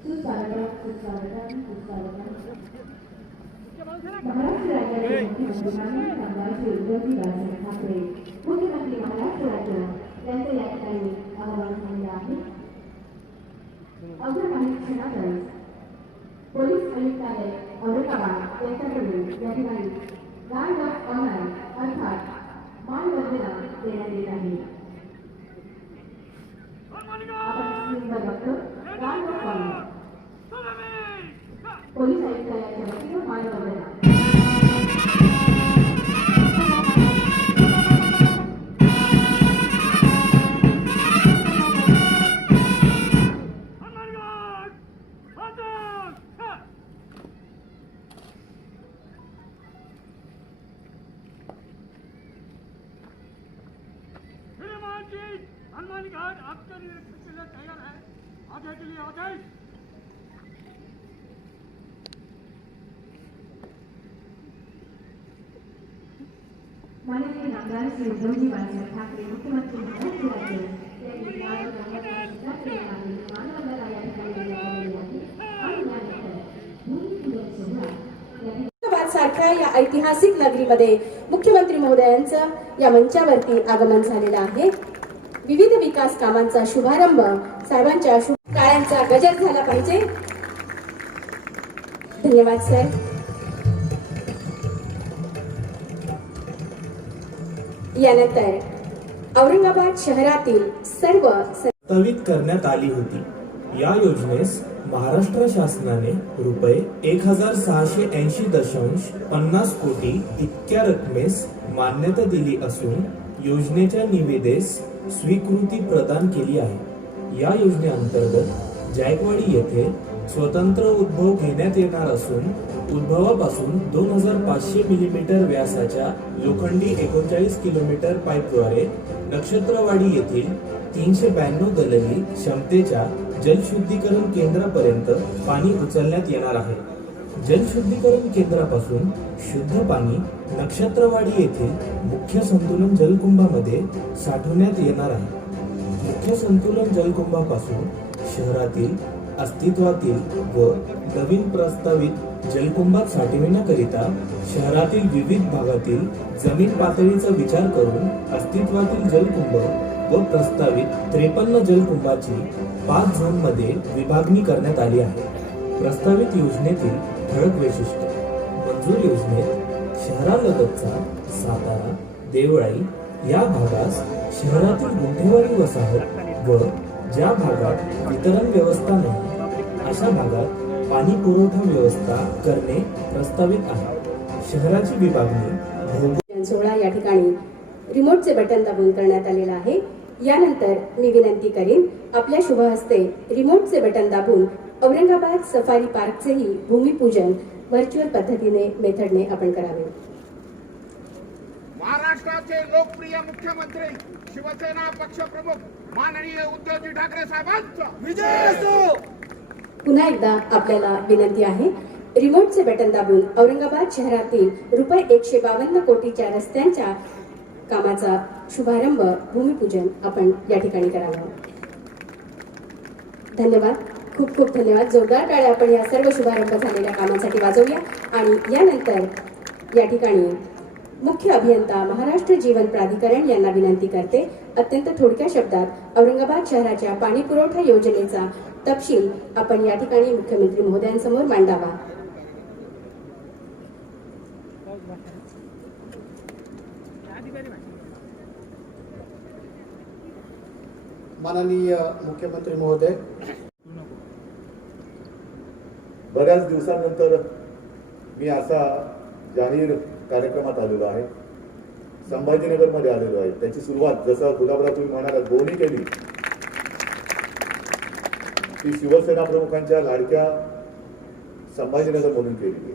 महाराष्ट्र राज्याचे मुख्यमंत्री माननीय उद्धवजी बाळासाहेब ठाकरे मुख्यमंत्री महाराष्ट्र राज्य यांचे या ठिकाणी आवाहन झाले आहे. अवघ्या काही क्षणातच पोलीस आयुक्तालय औरंगाबाद यांच्याकडून या ठिकाणी गार्ड ऑफ ऑनर अर्थात मानवंदना देण्यात येत आहे. आपण स्क्रीनवर बघतो गार्ड ऑफ ऑनर पोलीस आयुक्तालयाच्या वतीने मानवंदना. हनुमान घाट आपके निरीक्षण के लिए तैयार है. आगे के लिए आदेश. माननीय नामदार श्री उद्धवजी बाळासाहेब ठाकरे मुख्यमंत्री महाराष्ट्र राज्य यांनी मानवंदना या ठिकाणी देण्यात आलेली आहे. आणि यानंतर भूमिपूजन सोहळा सारख्या या ऐतिहासिक नगरीमध्ये मुख्यमंत्री महोदयांचं या मंचावरती आगमन झालेलं आहे. विविध विकास कामांचा शुभारंभ साहेबांच्या टाळ्यांचा गजर झाला पाहिजे. धन्यवाद सर. यानंतर औरंगाबाद शहरातील सर्व प्रस्तावित करण्यात आली होती. या योजनेस महाराष्ट्र शासनाने रुपये 1680.50 कोटी इतक्या रकमेस मान्यता दिली असून योजनेच्या निविदेस स्वीकृती प्रदान केली आहे. या योजनेअंतर्गत जायकवाडी येथे स्वतंत्र उद्भव घेण्यात येणार असून उद्भवापासून 2500 मिलीमीटर व्यासाच्या लोखंडी 39 किलोमीटर पाईपद्वारे नक्षत्रवाडी येथील 392 दलली क्षमतेच्या जलशुद्धीकरण केंद्रापर्यंत पाणी उचलण्यात येणार आहे. जलशुद्धीकरण केंद्रापासून शुद्ध पाणी नक्षत्रवाडी येथील मुख्य संतुलन जलकुंभामध्ये साठवण्यात येणार आहे. मुख्य संतुलन जलकुंभापासून शहरातील अस्तित्वातील व नवीन प्रस्तावित जलकुंभात साठविण्याकरिता शहरातील विविध भागातील जमीन पातळीचा विचार करून अस्तित्वातील जलकुंभ व प्रस्तावित 53 जलकुंभाची 5 झोनमध्ये विभागणी करण्यात आली आहे. प्रस्तावित योजनेतील ठळक वैशिष्ट्य: मंजूर योजनेत शहरालगतचा सातारा देवळाई या भागास शहरातील गुंठेवारी वसाहत व ज्या भागात वितरण व्यवस्था नाही अशा भागात पाणी पुरवठा व्यवस्था करणे प्रस्तावित आहे. शहराची विभागणी सोहळा या ठिकाणी रिमोटचे बटन दाबून करण्यात आलेला आहे. यानंतर मी विनंती करीन आपल्या शुभ हस्ते रिमोटचे बटन दाबून औरंगाबाद सफारी पार्कचेही भूमिपूजन व्हर्च्युअल पद्धतीने मेथडने आपण करावे. महाराष्ट्राचे लोकप्रिय मुख्यमंत्री शिवसेना पक्षप्रमुख माननीय उद्धवजी ठाकरे साहेबांचा विजय असो. पुन्हा एकदा आपल्याला विनंती आहे रिमोटचे बटन दाबून औरंगाबाद शहरातील रुपये 152 कोटीच्या रस्त्यांच्या कामाचा शुभारंभ भूमिपूजन आपण या ठिकाणी करावं. धन्यवाद. खूप खूप धन्यवाद. जोरदार टाळ्या आपण या सर्व शुभारंभ झालेल्या कामांसाठी वाजवूया. आणि यानंतर या ठिकाणी मुख्य अभियंता महाराष्ट्र जीवन प्राधिकरण यांना विनंती करते अत्यंत थोडक्या शब्दात औरंगाबाद शहराच्या पाणी पुरवठा योजनेचा तपशील आपण या ठिकाणी मुख्यमंत्री महोदयांसमोर मांडावा. माननीय मुख्यमंत्री महोदय, बऱ्याच दिवसानंतर मी असा जाहीर कार्यक्रमात आलेलो आहे. संभाजीनगरमध्ये आलेलो आहे. त्याची सुरुवात जसं गुलाबराव तुम्ही म्हणालात दोन्ही केली ती शिवसेना प्रमुखांच्या लाडक्या संभाजीनगर म्हणून केली.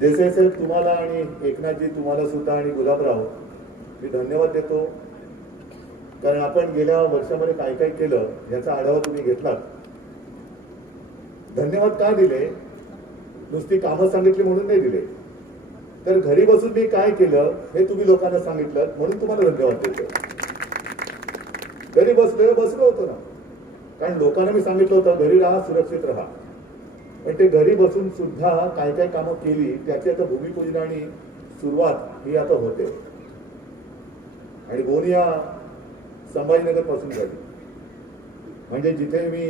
देसाई साहेब तुम्हाला आणि एकनाथजी तुम्हाला सुद्धा आणि गुलाबराव मी धन्यवाद देतो, कारण आपण गेल्या वर्षामध्ये काय काय केलं याचा आढावा तुम्ही घेतलात. धन्यवाद का दिले? नुसती कामं सांगितली म्हणून नाही दिले, तर घरी बसून मी काय केलं हे तुम्ही लोकांना सांगितलं म्हणून तुम्हाला धन्यवाद देतो. घरी बसलो होतो ना, कारण लोकांना मी सांगितलं होतं घरी राहा, सुरक्षित राहा, पण ते घरी बसून सुद्धा काय काय कामं केली त्याची आता भूमिपूजनाने सुरुवात ही आता होते. आणि गोंदिया संभाजीनगर पासून झाली. म्हणजे जिथे मी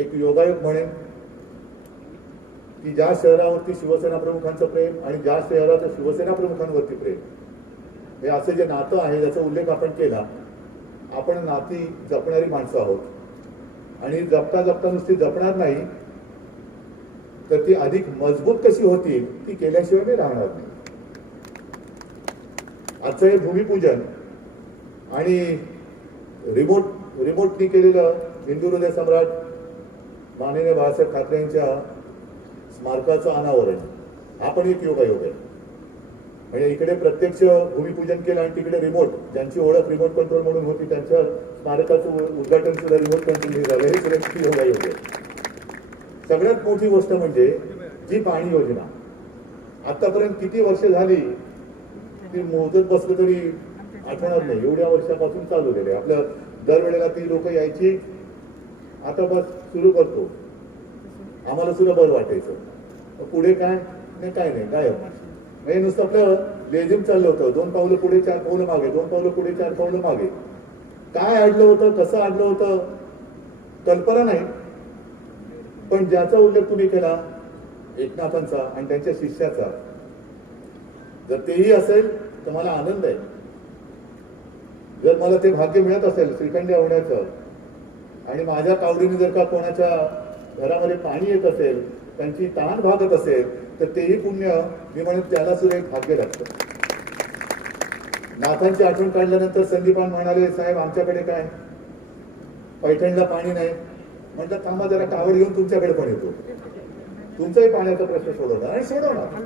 एक योगायोग म्हणेन की ज्या शहरावरती शिवसेना प्रमुखांचं प्रेम आणि ज्या शहरात शिवसेना प्रमुखांवरती प्रेम, हे असं जे नातं आहे ज्याचा उल्लेख आपण केला. आपण नाती जपणारी माणसं आहोत आणि जपता जपता नुसती जपणार नाही तर ती अधिक मजबूत कशी होतील ती केल्याशिवाय मी राहणार नाही. आजचं हे भूमिपूजन आणि रिमोटनी केलेलं हिंदू हृदय सम्राट माननीय बाळासाहेब ठाकरे यांच्या स्मारकाचं अनावरण हा पण एक योगायोग आहे. म्हणजे इकडे प्रत्यक्ष भूमिपूजन केलं आणि तिकडे रिमोट, ज्यांची ओळख रिमोट कंट्रोल म्हणून होती त्यांच्या स्मारकाचं उद्घाटन सुद्धा रिमोट कंट्रोल झालं. हे सुद्धा योगायोग आहे. सगळ्यात मोठी गोष्ट म्हणजे जी पाणी योजना आतापर्यंत किती वर्ष झाली ती मोजत बसलं तरी आठवणार नाही, एवढ्या वर्षापासून चालू केले. आपल्या दरवेळेला ती लोक यायची, आता बस सुरू करतो, आम्हाला सुद्धा बरं वाटायचं. पुढे काय नाही, काय नाही, काय म्हणजे नुसतं आपलं लेझिम चाललं होतं. 2 पावलं पुढे 4 पावलं मागे, 2 पावलं पुढे 4 पावलं मागे. काय अडलं होतं, कसं अडलं होतं कल्पना नाही. पण ज्याचा उल्लेख तुम्ही केला एकनाथांचा आणि त्यांच्या शिष्याचा, जर तेही असेल तर मला आनंद आहे. जर मला ते भाग्य मिळत असेल श्रीखंड्या होण्याचं आणि माझ्या कावडीने जर का कोणाच्या घरामध्ये पाणी येत असेल, त्यांची ताण भागत असेल, तर तेही पुण्य मी म्हणेन त्याला सुद्धा एक भाग्य लागतं. नाथांची आठवण काढल्यानंतर संदीपान म्हणाले, साहेब आमच्याकडे काय पैठणला पाणी नाही. म्हटलं थांबा जरा, कावड घेऊन तुमच्याकडे पण येतो, तुमचाही पाण्याचा प्रश्न सोडवणार आणि सोडवणार.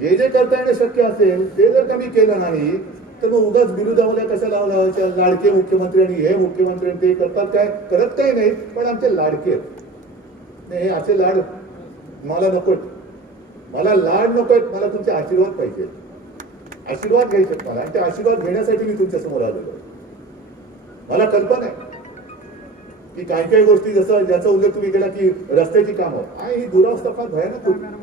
जे जे करता येणं शक्य असेल ते जर कमी केलं नाही तर मग उगाच बिरुदावल्या कशा लावल्या, लाडके मुख्यमंत्री आणि हे मुख्यमंत्री ते करतात काय, करत काही नाही, पण आमचे लाडके नाही. हे असे लाड मला नकोत, मला लाड नकोत, मला तुमचे आशीर्वाद पाहिजे. आशीर्वाद घ्यायचे मला, आणि ते आशीर्वाद घेण्यासाठी मी तुमच्या समोर आलेलो. मला कल्पना आहे की काही काही गोष्टी, जसं ज्याचा उल्लेख तुम्ही केला की रस्त्याची कामं, ही दुरावस्था फार भयानक होती.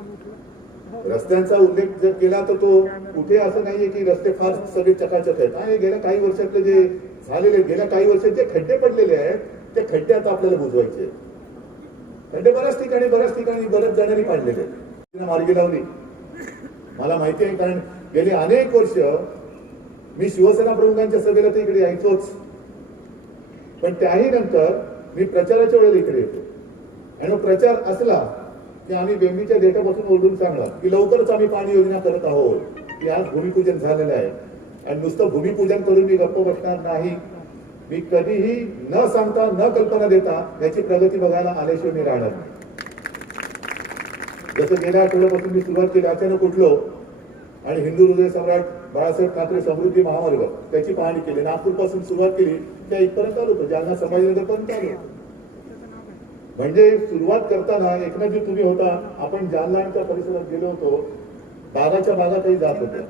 रस्त्यांचा उल्लेख जर केला तर तो कुठे असं नाहीये की रस्ते फार सगळे चकाचक आहेत. आणि गेल्या काही वर्षातले जे झालेले, गेल्या काही वर्षात जे खड्डे पडलेले आहेत ते खड्डे आता आपल्याला बुजवायचे. खड्डे बऱ्याच ठिकाणी बऱ्याच जणांनी पाडलेले मार्गी लावली. मला माहिती आहे, कारण गेली अनेक वर्ष मी शिवसेना प्रमुखांच्या सभेला तर इकडे यायचोच, पण त्याही नंतर मी प्रचाराच्या वेळेला इकडे येतो. आणि मग प्रचार असला की आम्ही बेंबीच्या देठापासून ओरडून सांगणार की लवकरच आम्ही पाणी योजना करत आहोत, की आज भूमिपूजन झालेलं आहे. आणि नुसतं भूमिपूजन करून मी गप्प बसणार नाही. मी कधीही न सांगता, न कल्पना देता याची प्रगती बघायला आल्याशिवाय मी राहणार नाही. जसं गेल्या आठवड्यापासून मी सुरुवात केली, अचानक उठलो आणि हिंदू हृदय सम्राट बाळासाहेब ठाकरे समृद्धी महामार्ग त्याची पाहणी केली. नागपूर पासून सुरुवात केली, त्या इथपर्यंत आलो होतो, जालना संभाजीनगर पर्यंत आलो. म्हणजे सुरुवात करताना एकनाथजी तुम्ही होता, आपण जालनाच्या परिसरात गेलो होतो, बागाच्या बागा काही जात होत्या,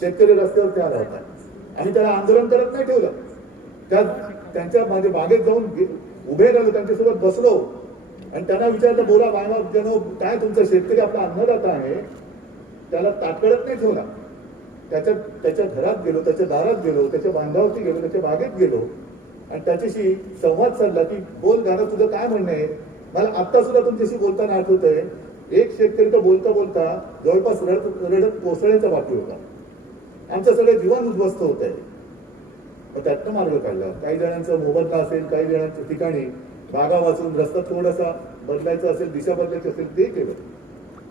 शेतकरी रस्त्यावरती आला होता आणि त्याला आंदोलन करत नाही ठेवलं. त्यांच्या माझ्या बागेत जाऊन उभे राहिलो, त्यांच्यासोबत बसलो आणि त्यांना विचारलं, बोला बाबा जनो, काय तुमचा शेतकरी आपला अन्नदाता आहे, त्याला ताटकळत नाही ठेवला. त्याच्या घरात गेलो, त्याच्या दारात गेलो, त्याच्या बांधावरती गेलो, त्याच्या बागेत गेलो आणि त्याच्याशी संवाद साधला की बोल गाणं, तुझं काय म्हणणं आहे. मला आता सुद्धा तुमच्याशी बोलताना आठवत आहे, एक शेतकरी तर बोलता बोलता जवळपास रडत कोसळण्याचा बाकी होता. आमचं सगळं जीवन उद्ध्वस्त होत आहे. मग त्यातनं मार्ग काढला. काही जणांचा मोबदला असेल, काही जणांच्या ठिकाणी बागा वाचून रस्ता थोडासा बदलायचा असेल, दिशा बदलायची असेल, ते केलं.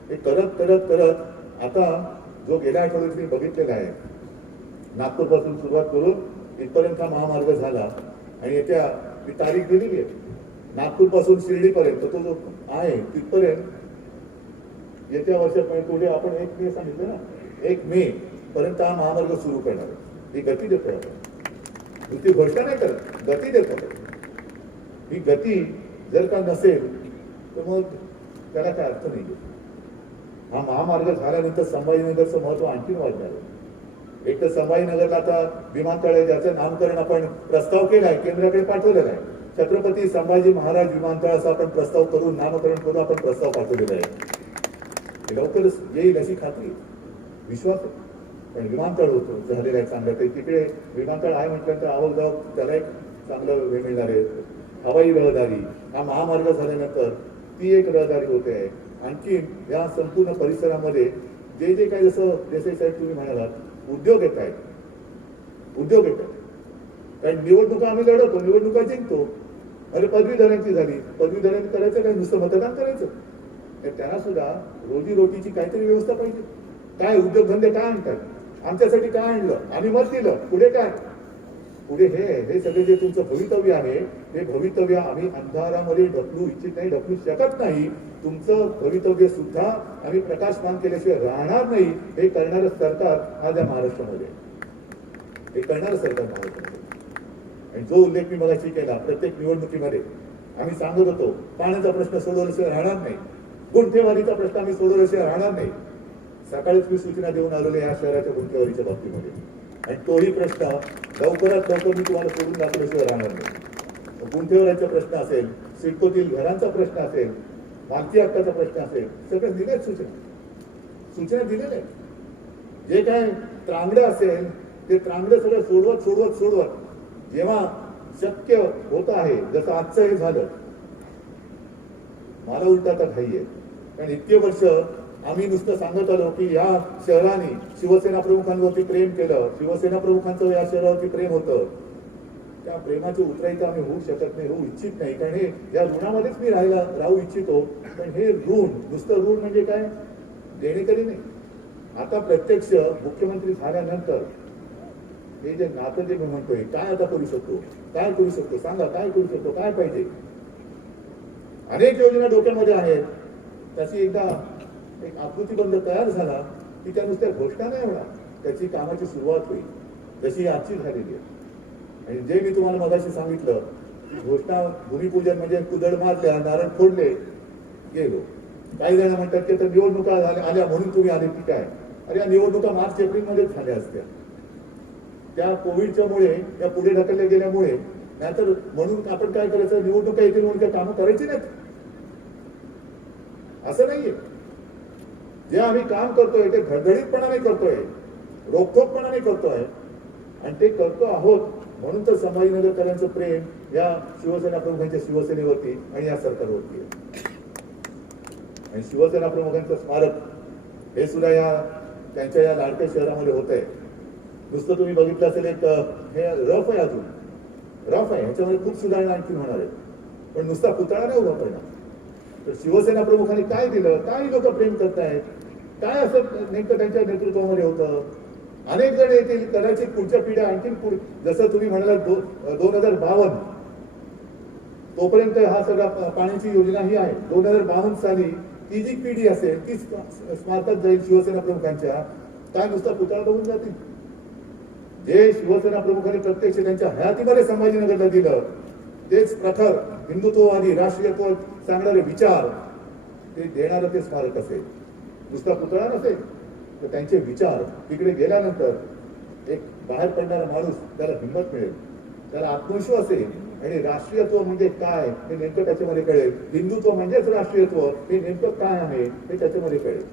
हे करत करत करत आता जो गेल्या आठवड्यात मी बघितलेला आहे, नागपूर पासून सुरुवात करून इथपर्यंत हा महामार्ग झाला. आणि येत्या मी तारीख दिलेली आहे, नागपूर पासून शिर्डीपर्यंत तो जो आहे तिथपर्यंत येत्या वर्षात, पुढे आपण 1 मे सांगितलं ना, 1 मे पर्यंत हा महामार्ग सुरू करणार आहे. ही गती देतोय आपण, नुसती घोषणा नाही करत, गती देतो. ही गती जर का नसेल तर मग त्याला काय अर्थ नाही. हा महामार्ग झाल्यानंतर संभाजीनगरचं महत्व आणखी वाढणार आहे. एक तर संभाजीनगरला आता विमानतळ आहे, ज्याचं नामकरण आपण प्रस्ताव केलाय, केंद्राकडे पाठवलेला आहे. छत्रपती संभाजी महाराज विमानतळ असा आपण प्रस्ताव करून नामकरण करून आपण प्रस्ताव पाठवलेला आहे. ते लवकरच येईल अशी खात्री विश्वास आहे. पण विमानतळ होतं झालेलं आहे चांगलं, ते तिकडे विमानतळ आहे म्हटल्यानंतर आवक जावक त्याला एक चांगलं वेळ मिळणार आहे. हवाई रहदारी हा महामार्ग झाल्यानंतर ती एक रहदारी होते आहे. आणखी या संपूर्ण परिसरामध्ये जे जे काही जसं देसाई साहेब तुम्ही म्हणालात उद्योग येत आहेत, उद्योग येत आहेत. कारण निवडणुका आम्ही लढवतो, निवडणुका जिंकतो. म्हणजे पदवीधरांची झाली, पदवीधरांनी करायचं काय, नुसतं मतदान करायचं. त्यांना सुद्धा रोजीरोटीची काहीतरी व्यवस्था पाहिजे. काय उद्योगधंदे काय आणतात, आमच्यासाठी काय आणलं, आम्ही मत दिलं, पुढे काय, पुढे हे सगळे जे तुमचं भवितव्य आहे ते भवितव्य आम्ही अंधारामध्ये ढकलू इच्छित नाही, ढकलू शकत नाही. तुमचं भवितव्य सुद्धा आम्ही प्रकाशमान केल्याशिवाय राहणार नाही. हे करणारं सरकार आज या महाराष्ट्रामध्ये, हे करणारं सरकार महाराष्ट्रामध्ये. आणि जो उल्लेख मी मगाशी केला, प्रत्येक निवडणुकीमध्ये आम्ही सांगत होतो पाण्याचा प्रश्न सोडवल्याशिवाय राहणार नाही, गुंठेवारीचा प्रश्न आम्ही सोडवल्याशिवाय राहणार नाही. सकाळीच मी सूचना देऊन आलेलो या शहराच्या गुंठेवारीच्या बाबतीमध्ये, आणि तोही प्रश्न लवकरात लवकर मी तुम्हाला सोडून दाखवल्याशिवाय राहणार नाही. गुंठेवारीचा प्रश्न असेल, सिडकोतील घरांचा प्रश्न असेल, मालकी हक्काचा प्रश्न असेल, सगळं दिल्या सूचना दिलेल्या आहेत. जे काय त्रांगडं असेल ते त्रांगडं सगळं सोडवत जेव्हा शक्य होत आहे, जसं आजचं हे झालं, मला उलटा तर घाई आहे. कारण इतके वर्ष आम्ही नुसतं सांगत आलो की या शहराने शिवसेना प्रमुखांवरती प्रेम केलं, शिवसेना प्रमुखांचं या शहरावरती प्रेम होतं. त्या प्रेमाची उतराई आम्ही होऊ शकत नाही, होऊ इच्छित नाही. कारण हे या ऋणामध्येच मी राहू इच्छितो. पण हे ऋण नुसतं ऋण म्हणजे काय, देणेकरी नाही. आता प्रत्यक्ष मुख्यमंत्री झाल्यानंतर हे जे नातं जे मी म्हणतोय, काय आता करू शकतो, काय करू शकतो सांगा, काय करू शकतो, काय पाहिजे. अनेक योजना डोक्यामध्ये आहेत. त्याची एकदा एक आकृतीबंध तयार झाला की त्या नुसत्या घोषणा नाही होणार, त्याची कामाची सुरुवात होईल, जशी आजची झालेली आहे. आणि जे मी तुम्हाला मगाशी सांगितलं, घोषणा भूमिपूजन म्हणजे कुदळ मारल्या, नारळ फोडले, गेलो. काही जण म्हणतात की तर निवडणुका आल्या म्हणून तुम्ही आले की काय. अरे या निवडणुका मार्च एप्रिलमध्येच झाल्या असत्या. त्या कोविडच्या मुळे त्या पुढे ढकलल्या गेल्यामुळे, नाहीतर म्हणून आपण काय करायचं, निवडणुका येतील म्हणून काय कामं करायची नाहीत असं नाहीये. जे आम्ही काम करतोय ते धडधडीतपणाने करतोय, रोखोकपणाने करतोय, आणि ते करतो आहोत म्हणून तर संभाजीनगरकरांचं प्रेम या शिवसेना प्रमुखांच्या शिवसेनेवरती आणि या सरकारवरती आहे. आणि शिवसेना प्रमुखांचं स्मारक हे सुद्धा त्यांच्या या लाडक्या शहरामध्ये होत आहे. नुसतं तुम्ही बघितलं असेल, एक हे रफ आहे, अजून रफ आहे, ह्याच्यामध्ये खूप सुधारणा आणखी होणार आहे. पण नुसता पुतळा नाही उभा करणार. तर शिवसेना प्रमुखांनी काय दिलं, काय लोक प्रेम करतायत, काय असं नेमकं त्यांच्या नेतृत्वामध्ये होतं. अनेक जण येतील, कदाचित पुढच्या पिढ्या आणखी जसं तुम्ही म्हणाला 2052 तोपर्यंत हा सगळा पाण्याची योजना ही आहे. 2052 साली ती जी पिढी असेल ती स्मारकात जाईल शिवसेना प्रमुखांच्या. काय नुसता पुतळा बघून जातील. जे शिवसेना प्रमुखांनी प्रत्यक्ष त्यांच्या हयातीमध्ये संभाजीनगरला दिलं, तेच प्रखर हिंदुत्ववादी राष्ट्रीयत्व सांगणारे विचार ते देणारं ते स्मारक असेल. नुसता पुतळा नसेल तर त्यांचे विचार तिकडे गेल्यानंतर एक बाहेर पडणारा माणूस त्याला हिंमत मिळेल, त्याला आत्मविश्वास येईल, आणि राष्ट्रीयत्व म्हणजे काय हे नेमकं त्याच्यामध्ये कळेल. हिंदुत्व म्हणजेच राष्ट्रीयत्व हे नेमकं काय आहे हे त्याच्यामध्ये कळेल.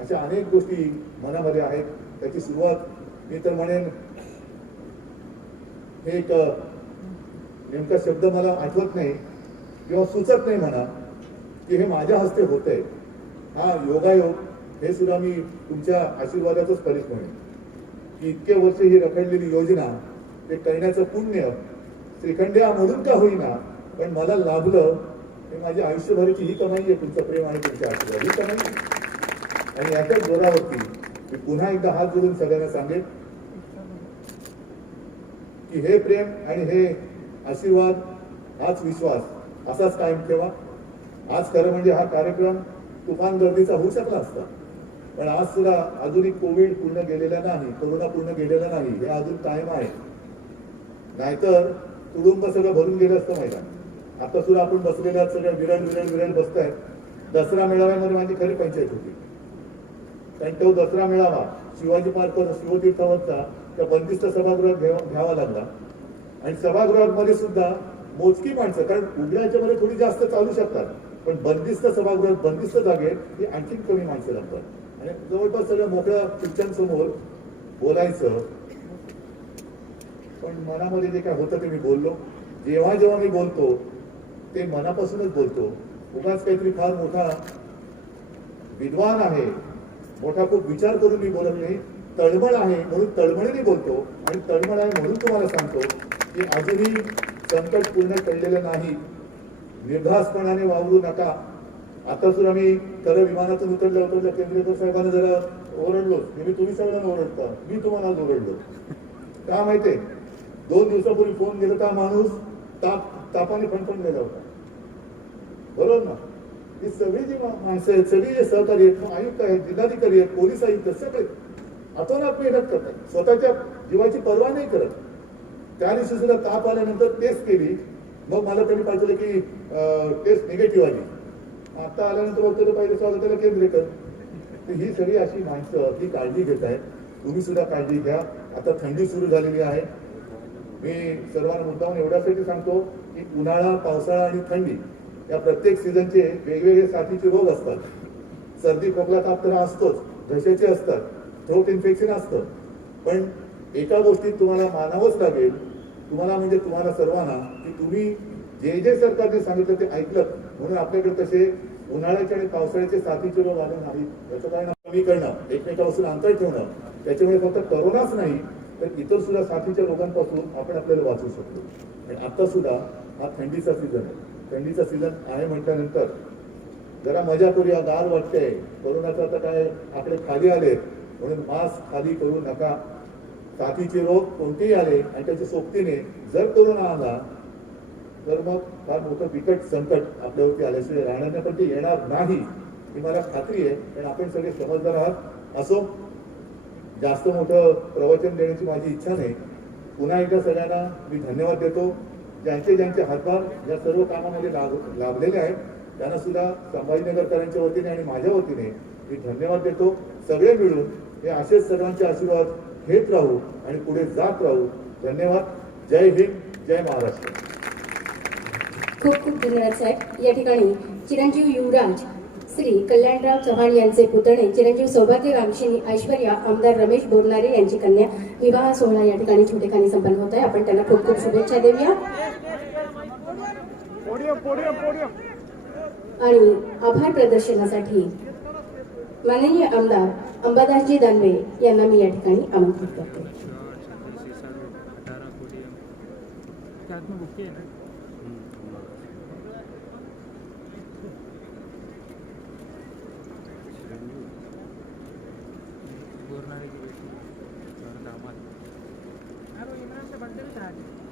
अशा अनेक गोष्टी मनामध्ये आहेत. त्याची सुरुवात मी तर म्हणेन, हे एक नेमका शब्द मला आठवत नाही किंवा सुचत नाही म्हणा, की हे माझ्या हस्ते होतंय. हा योगायोग हे सुद्धा मी तुमच्या आशीर्वादाचंच फलित म्हणेन, की इतके वर्ष ही रखडलेली योजना ते करण्याचं पुण्य श्रीखंड्या म्हणून का होईना पण मला लाभलं. हे माझ्या आयुष्यभराची ही कमाई आहे, तुमचं प्रेम आणि तुमच्या आशीर्वाद ही कमाई आहे. आणि याच्याच जोरावरती मी पुन्हा एकदा हात जोडून सगळ्यांना सांगेन की हे प्रेम आणि हे आशीर्वाद, हाच विश्वास असाच कायम ठेवा. आज खरं म्हणजे हा कार्यक्रम तुफान गर्दीचा होऊ शकला असता, पण आज सुद्धा अजूनही कोविड पूर्ण गेलेला नाही, कोरोना पूर्ण गेलेला नाही, हे अजून कायम आहे. नाहीतर तुडुंब सगळं भरून गेलं असतं मैदान. आता सुद्धा आपण बसलेल्या सगळ्या विरळ बसतायत. दसरा मेळाव्यामध्ये माझी खरी पंचायत होती. कारण तो दसरा मेळावा शिवाजी पार्क शिवतीर्थावरचा त्या बंदिस्त सभागृहात घ्यावा लागला. आणि सभागृहामध्ये सुद्धा मोजकी माणसं, कारण उघड्या याच्यामध्ये थोडी जास्त चालू शकतात, पण बंदिस्त सभागृहात बंदिस्त जागेत ही आणखी कमी माणसं लागतात आणि जवळपास सगळ्या मोकळ्या खुर्च्यांसमोर बोलायचं. पण मनामध्ये जे काय होतं ते मी बोललो. जेव्हा जेव्हा मी बोलतो ते मनापासूनच बोलतो. उगाच काहीतरी फार मोठा विद्वान आहे, मोठा खूप विचार करून मी बोलत नाही. तळमळ आहे म्हणून तळमळीने बोलतो आणि तळमळ आहे म्हणून तुम्हाला सांगतो की अजूनही संकट पूर्ण टळलेलं नाही. निर्धास्तपणाने वावरू नका. आता सुद्धा मी खरं विमानातून उतरल्या केंद्रेकर साहेबांना जरा ओरडलो. मी तुम्ही सगळ्यांना ओरडता, मी तुम्हाला ओरडलो. का माहितीये, 2 दिवसापूर्वी फोन गेला तर माणूस तापाने फणफणलेला होता. बरोबर ना? ही सगळी जी माणसं आहेत, सगळी जे सहकारी आहेत, आयुक्त आहेत, जिल्हाधिकारी आहेत, पोलीस आयुक्त, सगळे अतोनात मेहनत करतात, स्वतःच्या जीवाची पर्वा नाही करत. त्या दिवशी सुद्धा ताप आल्यानंतर टेस्ट केली, मग मला त्यांनी पाठवलं की टेस्ट निगेटिव्ह आली. आता आल्यानंतर बघतो तर पहिले स्वागत त्याला केंद्रेकर. तर ही सगळी अशी माणसं ही काळजी घेत आहेत. तुम्ही सुद्धा काळजी घ्या. आता थंडी सुरू झालेली आहे. मी सर्वांना मुद्दामून एवढ्यासाठी सांगतो की उन्हाळा, पावसाळा आणि थंडी या प्रत्येक सीझनचे वेगवेगळे साथीचे रोग असतात. सर्दी खोकला ताप तर असतोच, घशाचे असतात, थ्रोट इन्फेक्शन असतं. पण एका गोष्टीत तुम्हाला मानावंच लागेल, तुम्हाला म्हणजे तुम्हाला सर्वांना, की तुम्ही जे जे सरकारने सांगितलं ते ऐकलं. म्हणून आपल्याकडे तसे उन्हाळ्याचे आणि पावसाळ्याचे साथीचे रोग आले नाहीत. याचं कारण कमी करणं, एकमेकापासून अंतर ठेवणं. त्याच्यामुळे फक्त करोनाच नाही तर इतर सुद्धा साथीच्या रोगांपासून आपण आपल्याला वाचू शकतो. आणि आता सुद्धा हा थंडीचा सीझन आहे. थंडीचा सीझन आहे म्हटल्यानंतर जरा मजा करूया, गार वाटते. कोरोनाचा आता काय आकडे खाली आले, म्हणून मास्क खाली करू नका. साथीचे रोग कोणतेही आले आणि त्याच्या सोबतीने जर कोरोना आला तर मग फार मोठं बिकट संकट आपल्यावरती आल्याशिवाय राहणार नाही. पण ते येणार नाही ही मला खात्री आहे. कारण आपण सगळे समजदार आहात. असो, जास्त मोठं प्रवचन देण्याची माझी इच्छा नाही. पुन्हा एकदा सगळ्यांना मी धन्यवाद देतो. ज्यांचे ज्यांचे हातभार या सर्व कामामध्ये लाभलेले आहेत त्यांना सुद्धा संभाजीनगरकरांच्या वतीने आणि माझ्या वतीने मी धन्यवाद देतो. सगळे मिळून हे असेच सर्वांचे आशीर्वाद घेत राहू आणि पुढे जात राहू. धन्यवाद. जय हिंद, जय महाराष्ट्र. खूप खूप धन्यवाद साहेब. या ठिकाणी चिरंजीव युवराज श्री कल्याणराव चव्हाण यांचे पुतणे चिरंजीव सौभाग्यकांक्षिणी ऐश्वर्या आमदार रमेश बोरनारे यांची कन्या विवाह सोहळा या ठिकाणी छोटेखानी संपन्न होत आहे. आपण त्यांना खूप खूप शुभेच्छा देऊया आणि आभार प्रदर्शनासाठी माननीय आमदार अंबादासजी दानवे यांना मी या ठिकाणी आमंत्रित करते.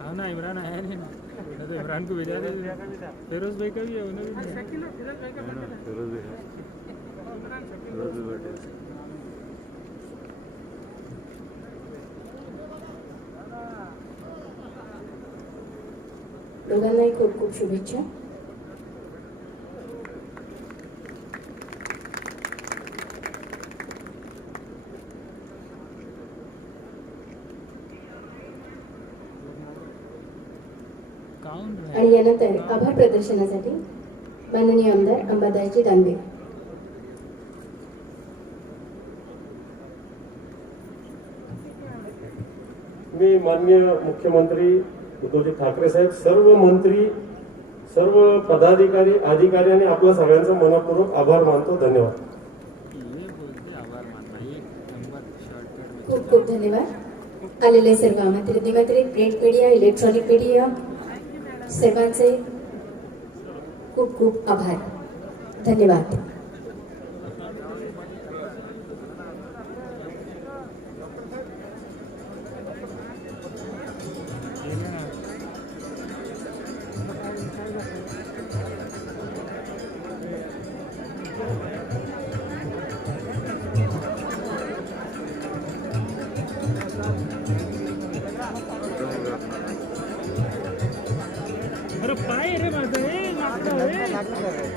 हाँ ना, इमरान आया नहीं ना, तो इमरान को भेजा दे. फिरोज भाई का भी है, उन्हें भी फिरोज भाई दोघांनाही खूप खूप शुभेच्छा. आणि यानंतर आभार प्रदर्शनासाठी माननीय आमदार अंबादासजी दानवे. मी माननीय मुख्यमंत्री उद्धवजी ठाकरे साहेब, सर्व मंत्री, सर्व पदाधिकारी, अधिकारी आणि आपल्या सगळ्यांचा मनपूर्वक आभार मानतो. धन्यवाद. खूप खूप धन्यवाद. आलेले सर्व आमंत्रित निमंत्रित प्रिंट मीडिया, इलेक्ट्रॉनिक मीडिया सर्वांचे खूप खूप आभार. धन्यवाद. अरे पाय रे माझं,